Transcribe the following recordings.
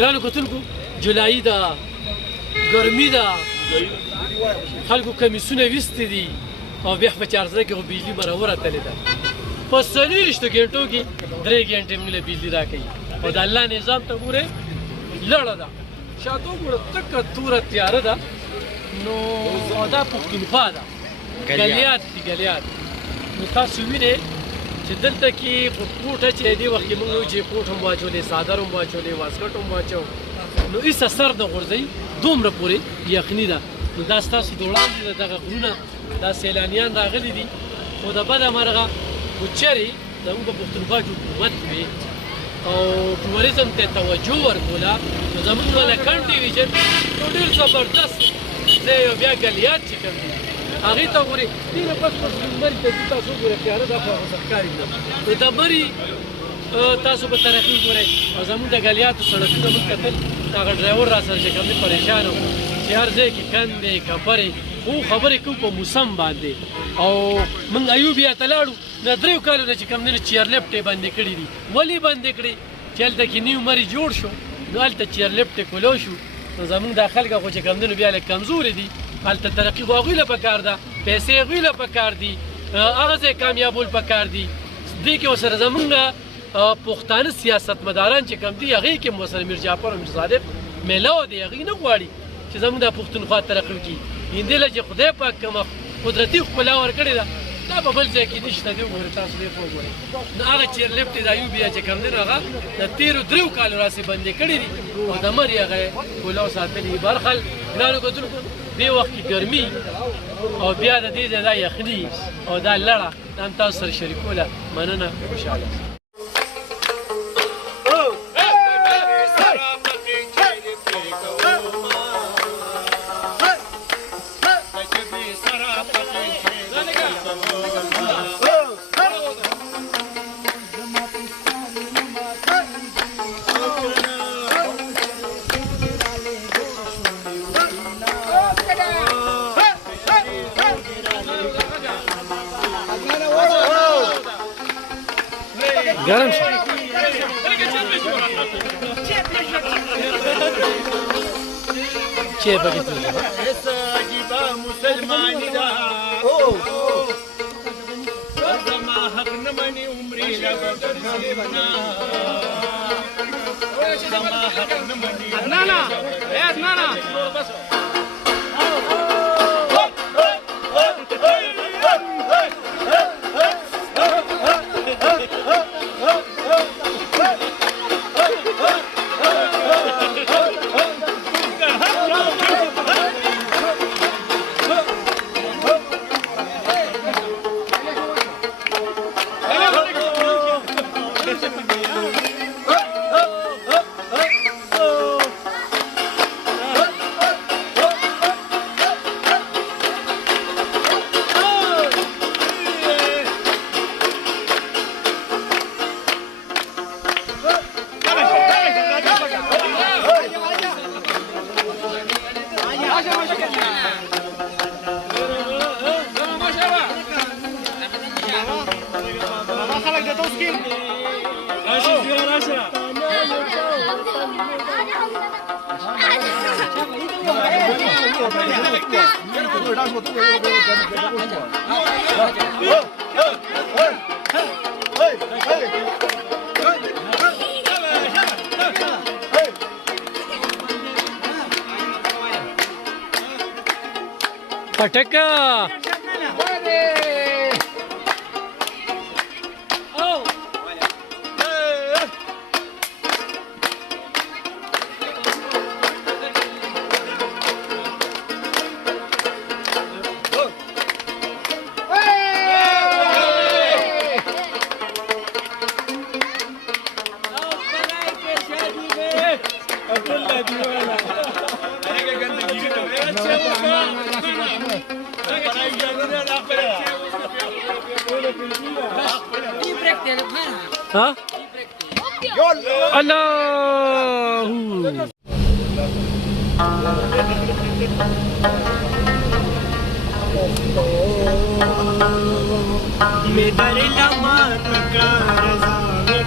ګرانو کتونکو جولایي ده، ګرمي ده، خلکو کمیسونه ویستې دي او بیا په چارجره کې خو بجلي برابره تلې ده. په 24 ګنټو کې 3 ګنټې موږ له بجلي راکوي او د الله نظام ته ګورئ لړه ده، شاته وګوره تکه توره تیاره ده. نو دا پښتونخوا ده، ګلیات دي ګلیات. نو تاسو وینئ چې دلته کې په کوټه چې دې وخت کې موږ وایو چې کوټ هم واچولې، څادر هم واچولې، واسکټ هم واچو، نو هېڅ سر نه غورځوي، دومره پورې یخني ده. نو دا ستاسو د وړاندې د دغه غرونه دا سیلانیان راغلي دي، خو د بده مرغه که چېرې زموږ په پښتونخوا کې حکومت وي او ټوریزم ته توجه ورکوله، نو زموږ ملکن ډیویژن نو ډېر زبردست ځای او بیا ګلیات چې کوم دي هغې ته ګورې ډېره بس بس مري ته ځي. تاسو وګورئ تیاره دا خو هغه ښکاري نه، نو د مري تاسو به ترقي وګورئ او زموږ د ګلیاتو سړکونه موږ کتل، هغه ډرایور را سره چې کوم دی پریشان و چې هر ځای کې کندې کپرې خو خبرې کوو په موسم باندې. او موږ ایوبیا ته لاړو، د 3 کالو نه چې کوم دی چیرلفټ یې بندې کړي دي. ولې بندې کړي؟ چې هلته کې نیو مري جوړ شو، نو هلته چیرلفټ یې کولو شو. نو زموږ دا خلک خو چې کوم دی نو بیا لږ کمزورې دي، هلته ترقي خو هغوی له پکار ده، پیسې هغوی له پکار دي، هغه ځای کامیابول پکار دي. دې کې ورسره زموږ پښتانه سیاستمداران چې کوم دي هغې کې هم ورسره میر جعفر او میر صادق میلاو دی، هغوی نه غواړي چې زموږ د پښتونخوا ترقي وکړي. دې له چې خدای پاک کومه قدرتي ښکلا ورکړې ده دا په بل ځای کې نشته. دې وګورئ تاسو دې خو وګورئ، نو هغه چیرلفټ د ایوبیا چې کوم دی نو هغه د 13 کالو راسې بندې کړي دي او د مري هغه کولو ساتلي. برخل ګرانو کتونکو دې وخت کې ګرمي او بیا د دې ځای دا یخني او دا لړه دا هم تاسو سره شریکوله. مننه، خوشحاله. گرم شد. چه بگید تو؟ عجیبا مسلمانی دا. زما حق نمانی عمری لبنا. زما حق نمانی. نانا، نانا. पटका ها الله मेदर लमात का रज़ा में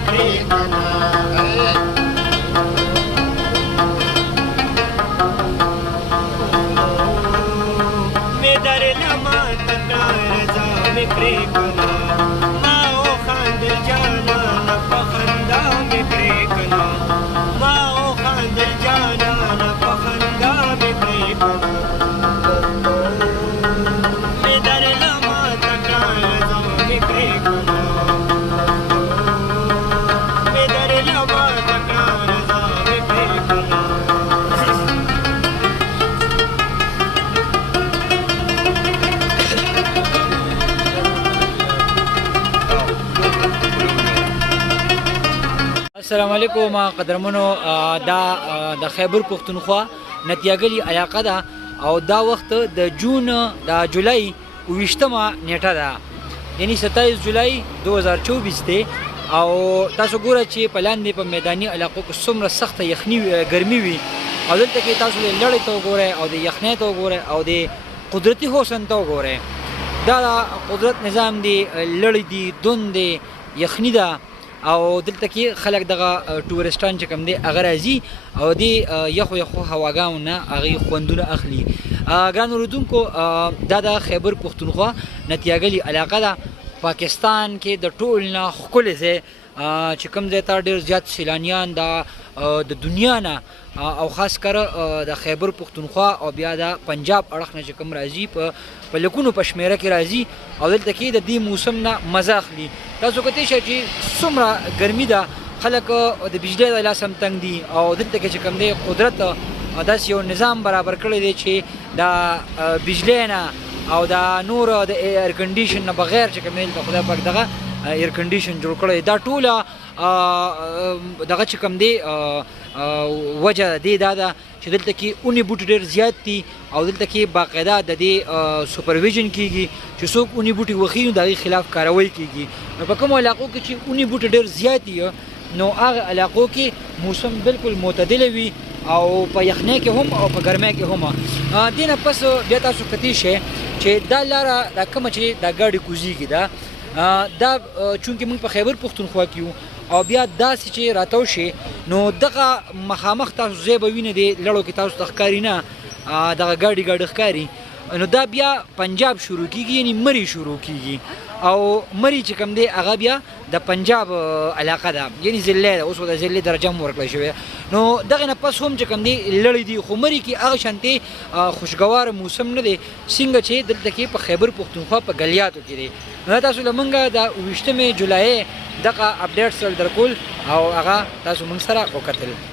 پریکنا ما وخاندل جانانه په خندا مې پریکنا ما وخاندل جانانه په خندا مې پریکنا مې درله ماته کړه زه مې پریکنا مې درله ماته کړه زه مې پریکنا السلام علیکم قدرمنو دا د خیبر پښتونخوا نتیاګلی علاقه ده او دا وخت د جون د جولای 28مه نیټه ده یعنی 27 جولای 2024 دی او تاسو ګوره چې په لاندې په میداني علاقو کې څومره سخته یخني ګرمي وي او دلته کې تاسو د لړۍ ته وګورئ او د یخنۍ ته وګورئ او د قدرتي حسن ته وګورئ دا قدرت نظام دی لړۍ دی دون دی یخني ده او دلته کې خلک دغه ټورستان چې کوم دی هغه راځي او د یخو هواګانو نه هغې خوندونه اخلي ګران اورېدونکو دا د خیبر پښتونخوا نتیاګلي علاقه ده پاکستان کې د ټول نه ښکلی ځای چې کوم ځای ته ډېر زیات سیلانیان د دنیا نه او خاص کر د خیبر پښتونخوا او بیا د پنجاب اړخ نه چې کوم راځي په لکونو په شمېره کې راځي او دلته کې د دې موسم نه مزه اخلي تاسو کتلی شئ چې څومره ګرمي ده خلک د بجلۍ د لاسه هم تنګ دي او دلته کې چې کوم دی قدرت داسې یو نظام برابر کړی دی چې د بجلۍ نه او د نور د ایر کنډیشن نه بغیر چې کوم دی د خدای پاک دغه ایر کنډیشن جوړ کړی دا ټوله دغه چې کوم دی وجه دی دا ده چې دلته کې اونې بوټي ډېر زیات دي او دلته کې باقاعده د دې سوپرویژن کیږي چې څوک اونې بوټي وخي نو د هغې خلاف کاروی کیږي نو په کومو علاقو کې چې اونې بوټي ډېر زیات دي نو هغه علاقو کې موسم بالکل معتدله وي او په یخنۍ کې هم او په ګرمۍ کې هم دې نه پس بیا تاسو کتلی شئ چې دا لاره دا کومه چې دا ګاډي کوزیږي دا چونکې موږ په خیبر پښتونخوا کې یو او بیا داسې چې راتاو شي نو دغه مخامخ تاسو ځای به وینئ د لړو کې تاسو ته ښکاري نه دغه ګاډي ښکاري نو دا بیا پنجاب شروع کیږي یعنی مری شروع کیږي او مری چې کوم دی هغه بیا د پنجاب علاقه ده یعنی ضلع ده اوس د ضلع درجه هم ورکړی شوې نو دغه نه پس هم چې کوم دی لړۍ دي خو مری کې هغه شانتې خوشګوار موسم نه دی څنګه چې دلته کې په خیبر پښتونخوا په ګلیاتو کې دی نو تاسو له موږ د 28 جولای دغه اپډیټ سره درکول او هغه تاسو موږ سره وکتل